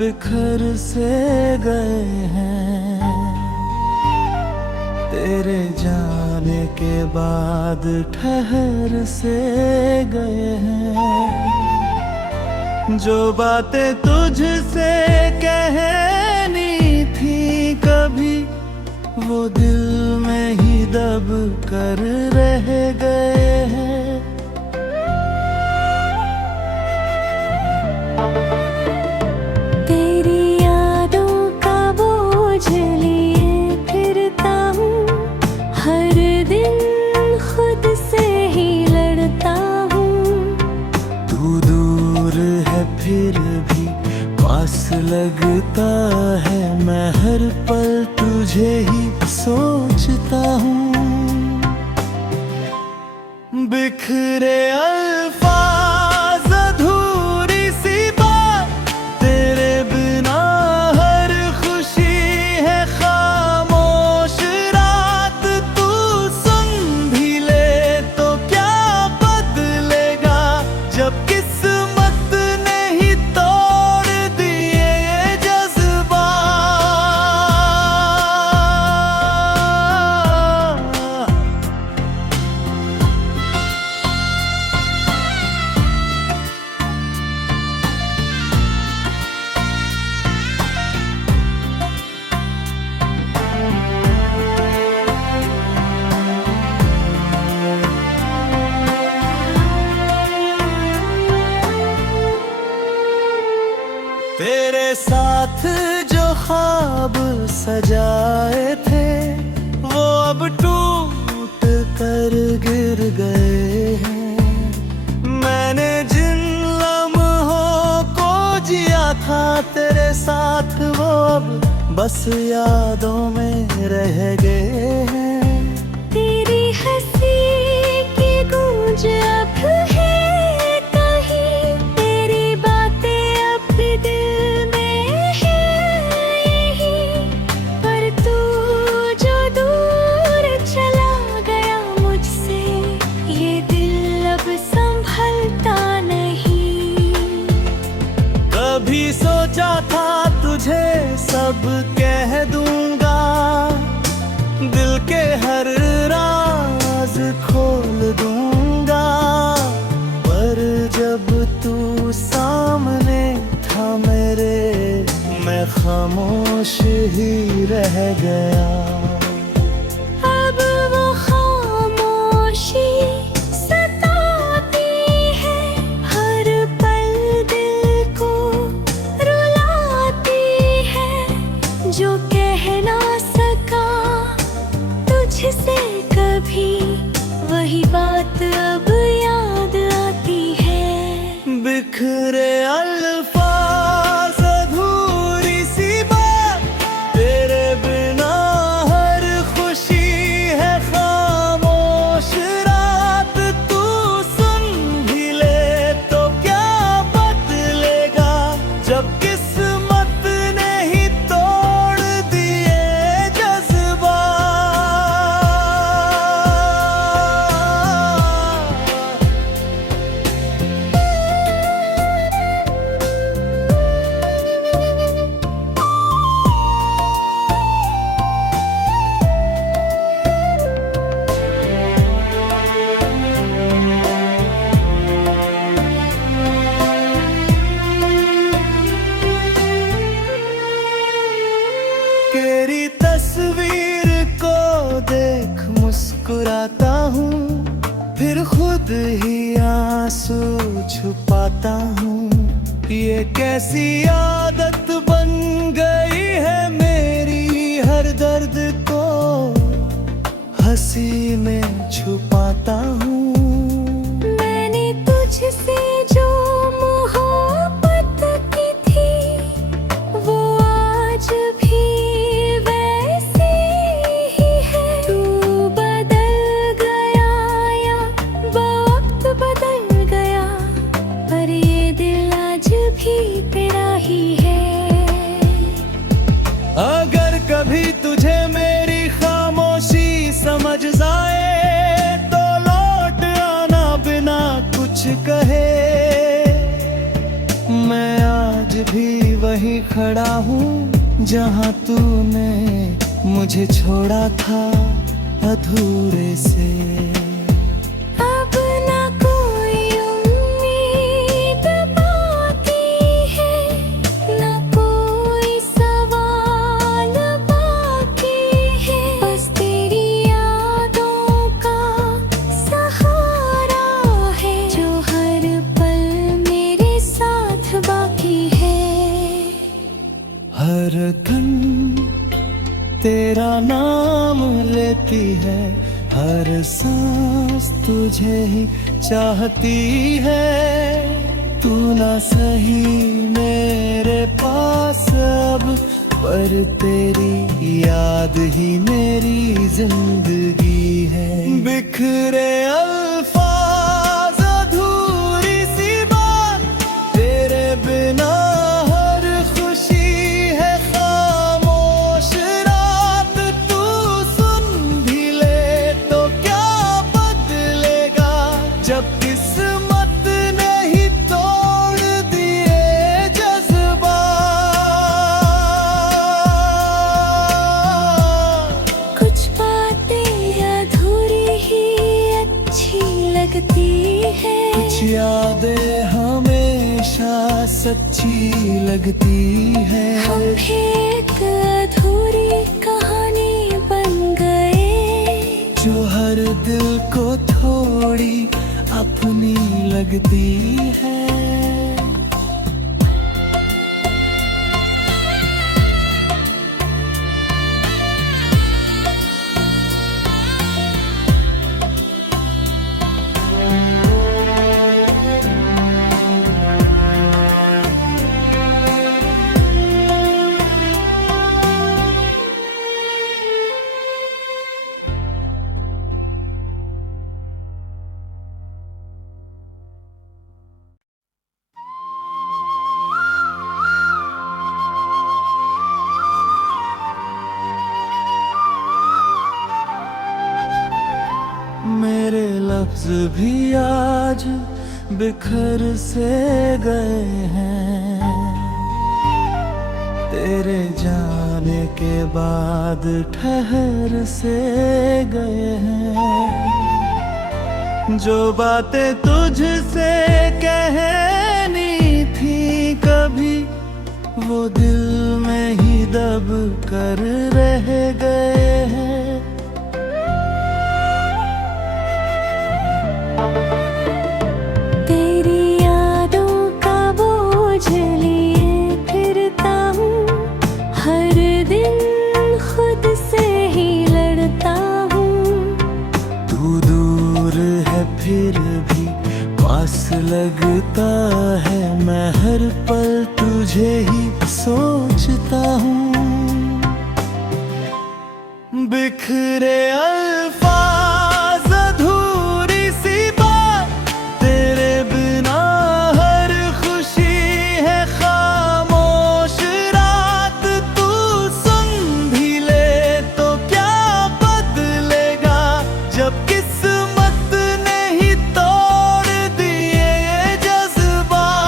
बिखर से गए हैं। तेरे जाने के बाद ठहर से गए हैं। जो बातें तुझसे कहनी थी कभी, वो दिल में ही दब कर रह गए हैं। तेरी यादों का बोझ लिए फिरता हूँ, हर दिन खुद से ही लड़ता हूँ। तू दूर है फिर भी पास लगता है, मैं हर पल तुझे ही सोचता हूँ। बिखरे अल्फाज अधूरी सी बात, तेरे बिना हर खुशी है खामोश रात। तू सुन भी ले तो क्या बदलेगा, जब किस्मत ने ही तोड़ दिए ये जज्बात। तेरे साथ जो ख्वाब सजाए थे, वो अब टूट कर गिर गए हैं। मैंने जिन लम्हों को जिया था तेरे साथ, वो अब बस यादों में रह गए हैं। तेरी हंसी की गूंज अब है कहीं, तेरी बातें अब भी दिल में है यहीं। पर तू जो दूर चला गया मुझसे, ये दिल अब संभलता नहीं। कभी सोचा था तुझे सब कह दूंगा, दिल के हर राज खोल दूंगा। पर जब तू सामने था मेरे, मैं खामोश ही रह गया। अब वो खामोशी सताती है, हर पल दिल को रुलाती है। जो कह ना सका तुझसे कभी, वही बात अब याद आती है। बिखरे अल्फाज अधूरी सी बात, तेरे बिना हर खुशी है खामोश रात। तू सुन भी ले तो क्या बदलेगा, जब किस्मत ने ही तोड़ दिए जज्बात। तेरी तस्वीर को देख मुस्कुराता हूँ, फिर खुद ही आंसू छुपाता हूँ। ये कैसी आदत बन गई है मेरी, हर दर्द को हंसी में छुपाता हूँ। मैंने तुझसे जो मोहब्बत की थी, वो आज भी वैसी ही है। तू बदल गया या वक्त बदल गया, पर ये दिल आज भी तेरा ही है। अगर कभी तुझे मेरी खामोशी समझ जाए, तो लौट आना बिना कुछ कहे। मैं आज भी वहीं खड़ा हूँ जहाँ तूने मुझे छोड़ा था अधूरे से। अब ना कोई उम्मीद बाकी है, ना कोई सवाल बाकी है, बस तेरी यादों का सहारा है जो हर पल मेरे साथ बाकी है। हर धन तेरा नाम लेती है, हर सांस तुझे ही चाहती है। तू ना सही मेरे पास अब, पर तेरी याद ही मेरी जिंदगी है। बिखरे अल्फाज अधूरी सी बात, तेरे बिना हर खुशी है खामोश रात। तू सुन भी ले तो क्या बदलेगा, जब किस्मत ने ही तोड़ दिए जज्बात। कुछ बातें अधूरी ही अच्छी लगती है, कुछ यादें हमेशा सच्ची लगती है। हम एक अधूरी कहानी बन गए जो हर दिल को थोड़ी अपनी लगती है। मेरे लफ्ज भी आज बिखर से गए हैं, तेरे जाने के बाद ठहर से गए हैं। जो बातें तुझसे कहनी थी कभी, वो दिल में ही दब कर रह गए हैं। तेरी यादों का बोझ लिए फिरता हूँ, हर दिन खुद से ही लड़ता हूँ। तू दूर है फिर भी पास लगता है, मैं हर पल तुझे ही सोचता हूँ। बिखरे अल्फाज अधूरी सी बात, तेरे बिना हर खुशी है खामोश रात। तू सुन भी ले तो क्या बदलेगा, जब किस्मत ने ही तोड़ दिए जज्बात।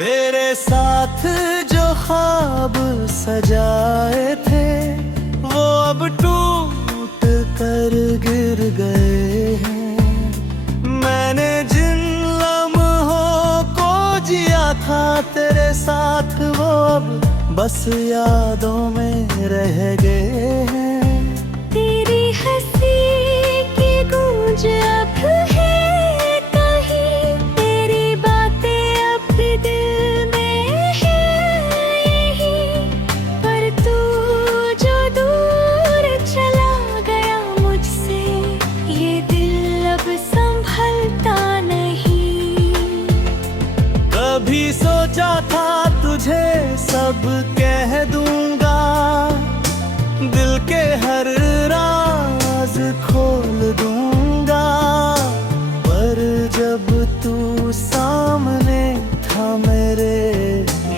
तेरे साथ जो ख्वाब सजाए थे, वो अब टूट कर गिर गए हैं। मैंने जिन लम्हों को जिया था तेरे साथ, वो अब बस यादों में रह गए हैं। तेरी हंसी की गूंज अब है कहीं, तेरी बातें अब भी दिल में है यहीं। पर तू जो दूर चला गया मुझसे, ये दिल अब संभलता नहीं। कभी सोचा था तुझे सब कह दूंगा, दिल के हर राज खोल दूंगा, पर जब तू सामने था मेरे,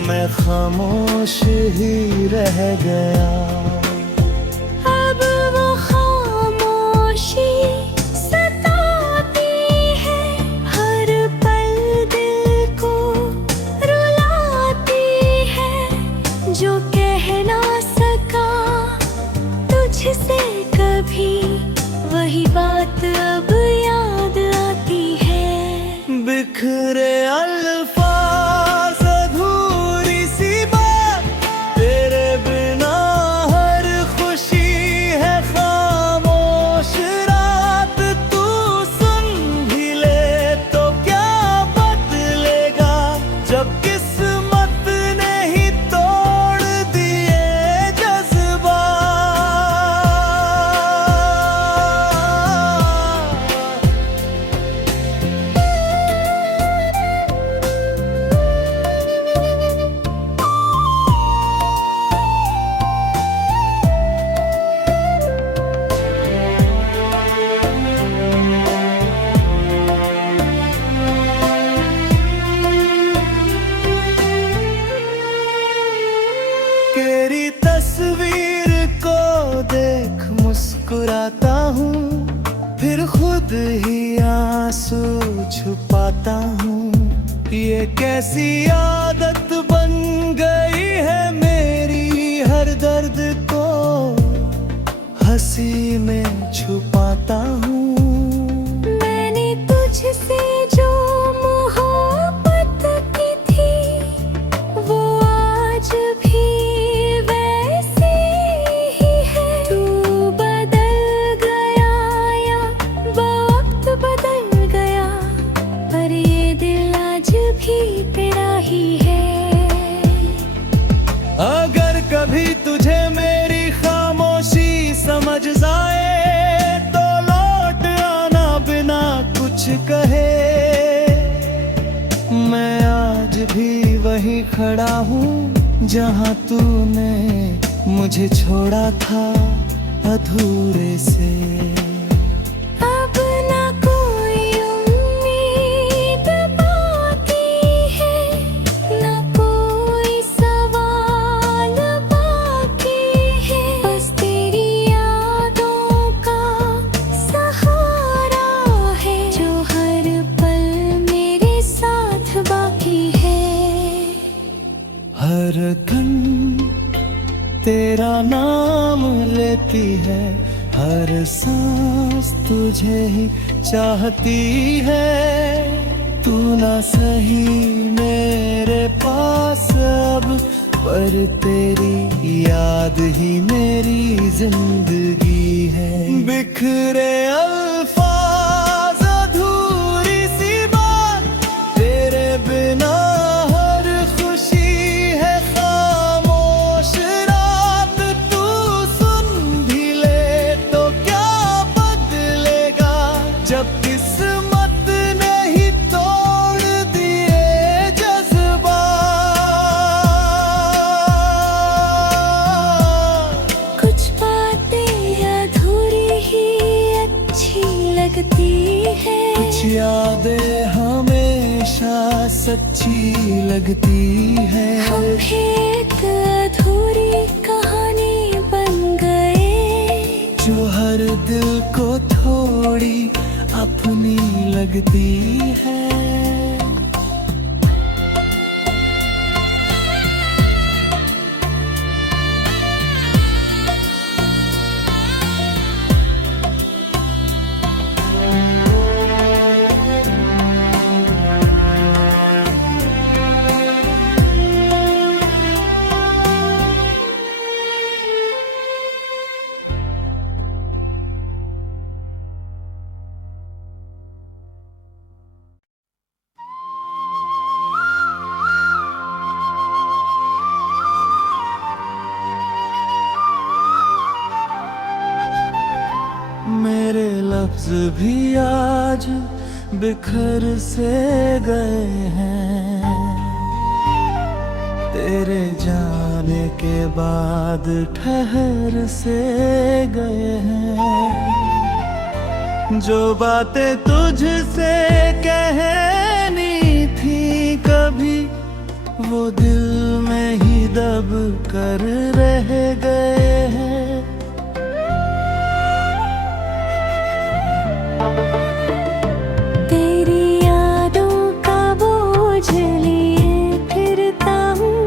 मैं खामोश ही रह गया। अब वो खामोशी सताती है, हर पल दिल को रुलाती है। जो कह ना सका तुझसे कभी, वही बात अब याद आती है। बिखरे अल्फाज अधूरी सी बात, तेरे बिना हर खुशी है खामोश रात। तू सुन भी ले तो क्या बदलेगा, जब किस्मत ने ही तोड़ दिए जज्बात। तेरी तस्वीर को देख मुस्कुराता हूँ, फिर खुद ही आंसू छुपाता हूँ। ये कैसी आदत बन गई है मेरी, हर दर्द को हंसी में छुपाता हूँ। मैंने तुझसे जो मोहब्बत की थी, वो आज भी वैसी ही है। तू बदल गया या वक्त बदल गया, पर ये दिल आज भी तेरा ही है। अगर कभी तुझे मेरी खामोशी समझ जाए, तो लौट आना बिना कुछ कहे। मैं आज भी वहीं खड़ा हूँ जहाँ तूने मुझे छोड़ा था अधूरे से। अब ना कोई उम्मीद बाकी है, ना कोई सवाल बाकी है। बस तेरी यादों का सहारा है, जो हर पल मेरे साथ बाकी है। हर धन तेरा नाम लेती है, हर सांस तुझे ही चाहती है। तू ना सही मेरे पास अब, पर तेरी याद ही मेरी जिंदगी है। बिखरे अल्फाज अधूरी सी बात, तेरे बिना हर खुशी है खामोश रात। तू सुन भी ले तो क्या बदलेगा, जब किस्मत ने ही तोड़ दिए जज्बात। कुछ बातें अधूरी ही अच्छी लगती है, कुछ यादें हमेशा सच्ची लगती है। हम एक अधूरी कहानी बन गए, जो हर दिल को थोड़ी अपनी लगती है। मेरे लफ्ज भी आज बिखर से गए हैं, तेरे जान जाने के बाद ठहर से गए हैं। जो बातें तुझसे कहनी थी कभी, वो दिल में ही दब कर रह गए हैं। तेरी यादों का बोझ लिए फिरता हूँ,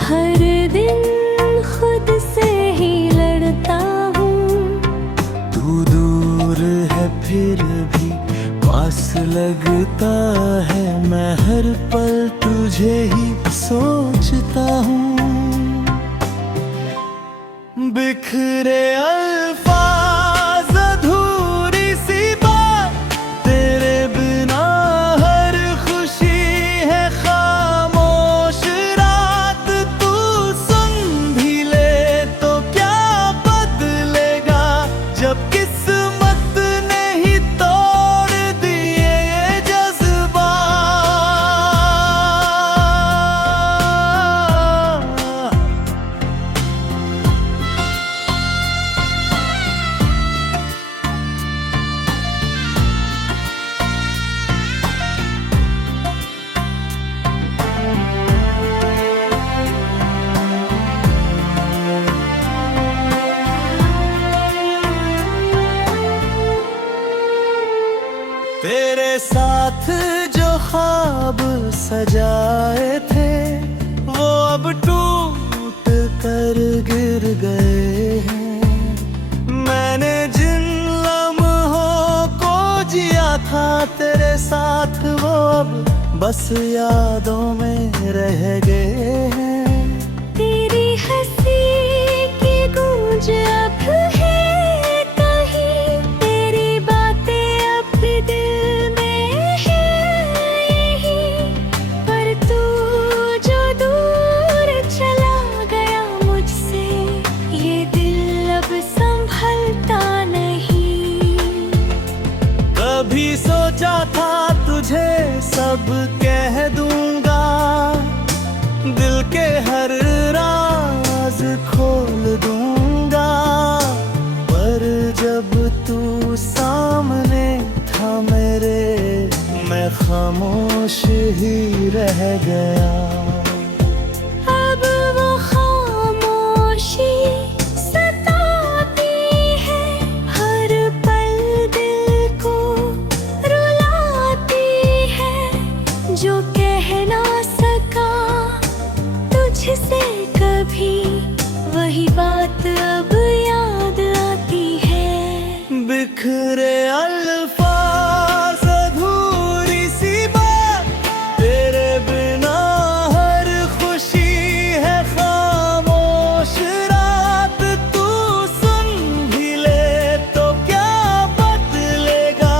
हर दिन खुद से ही लड़ता हूँ। तू दूर है फिर भी पास लगता है, मैं हर पल तुझे ही सोचता हूँ। बिखरे अल्फाज अधूरी सी बात, तेरे बिना हर खुशी है खामोश रात। तू सुन भी ले तो क्या बदलेगा, जब किस्मत ने ही तोड़ दिए ये जज्बात। तेरे साथ जो ख्वाब सजाए थे, वो अब टूट कर गिर गए हैं। मैंने जिन लम्हों को जिया था तेरे साथ, वो अब बस यादों में रह गए हैं। तेरी हंसी की गूंज अब है कहीं, तेरी बातें अब भी दिल में है यहीं। पर तू जो दूर चला गया मुझसे, ये दिल अब संभलता नहीं। कभी सोचा था तुझे सब कह दूंगा, दिल के हर राज खोल दूंगा। पर जब तू सामने था मेरे, मैं खामोश ही रह गया। अब वो खामोशी सताती है, हर पल दिल को रुलाती है। जो कह ना सका तुझसे कभी, वही बात अब याद आती है। बिखरे अल्फाज अधूरी सी बात, तेरे बिना हर खुशी है खामोश रात। तू सुन भी ले तो क्या बदलेगा,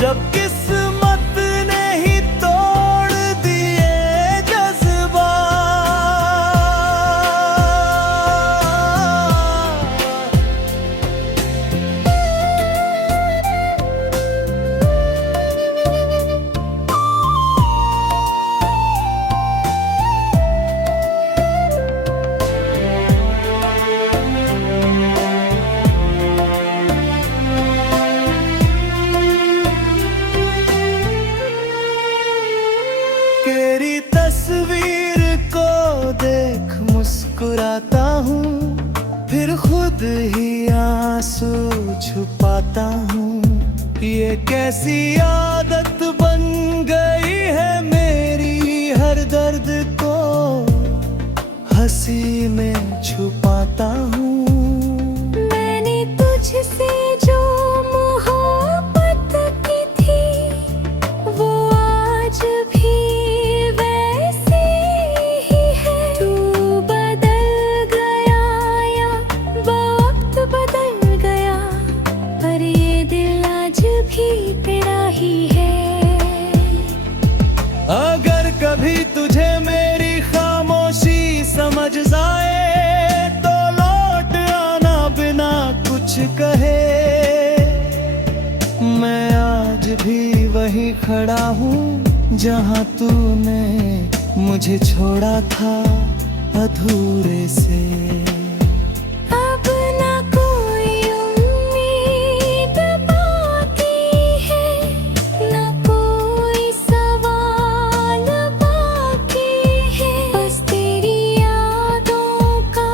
जब किस्मत ने ही तोड़ दिए जज्बात। तेरी तस्वीर को देख मुस्कुराता हूँ, फिर खुद ही आंसू छुपाता हूँ। ये कैसी आदत बन गई है मेरी, हर दर्द को हंसी में छुपाता हूँ। मैंने तुझसे जो मोहब्बत की थी, वो आज भी वैसी ही है। तू बदल गया या वक्त बदल गया, पर ये दिल आज भी तेरा ही है। अगर कभी तुझे मेरी खामोशी समझ जाए, तो लौट आना बिना कुछ कहे। मैं आज भी वही खड़ा हूँ जहाँ तूने मुझे छोड़ा था। अधूरे से। अब ना कोई उम्मीद बाकी है, ना कोई सवाल बाकी है, बस तेरी यादों का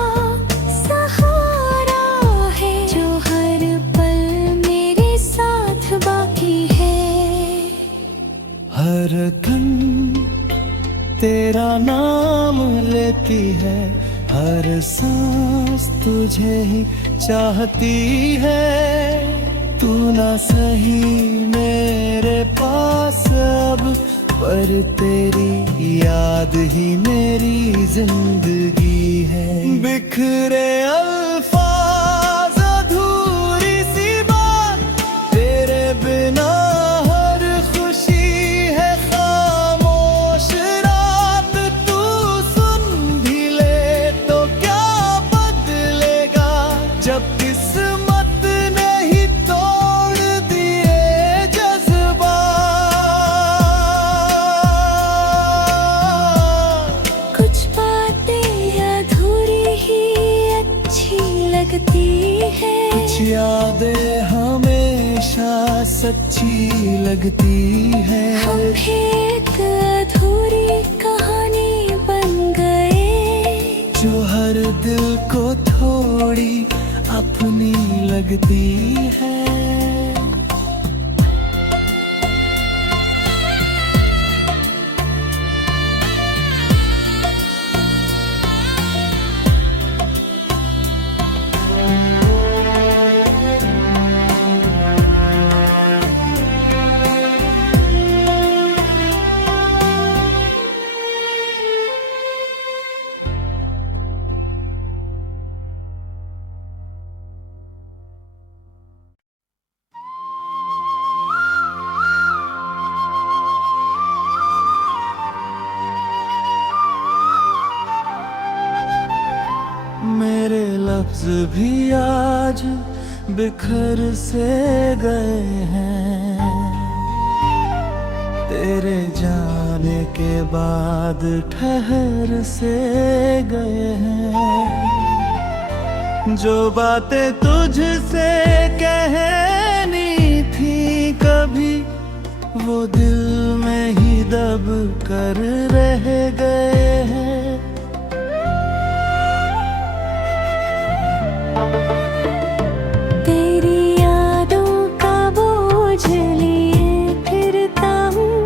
सहारा है जो हर पल मेरे साथ बाकी है। हर कन तेरा नाम लेती है, हर सांस तुझे ही चाहती है। तू ना सही मेरे पास अब, पर तेरी याद ही मेरी जिंदगी है। बिखरे अल्फाज अधूरी सी बात, तेरे बिना हर खुशी है खामोश रात। तू सुन भी ले तो क्या बदलेगा, जब किस्मत ने ही तोड़ दिए जज्बात। कुछ बातें अधूरी ही अच्छी लगती है, कुछ यादें हमेशा सच्ची लगती है। हम एक अधूरी कहानी बन गए, जो हर दिल को थोड़ी अपनी लगती है। मेरे लफ्ज भी आज बिखर से गए हैं, तेरे जाने के बाद ठहर से गए हैं। जो बातें तुझसे कहनी थी कभी, वो दिल में ही दब कर रह गए हैं। तेरी यादों का बोझ लिए फिरता हूँ,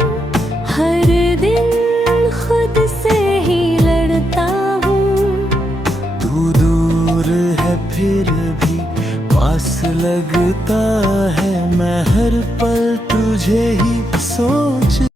हर दिन खुद से ही लड़ता हूँ। तू दूर है फिर भी पास लगता है, मैं हर पल तुझे ही सोच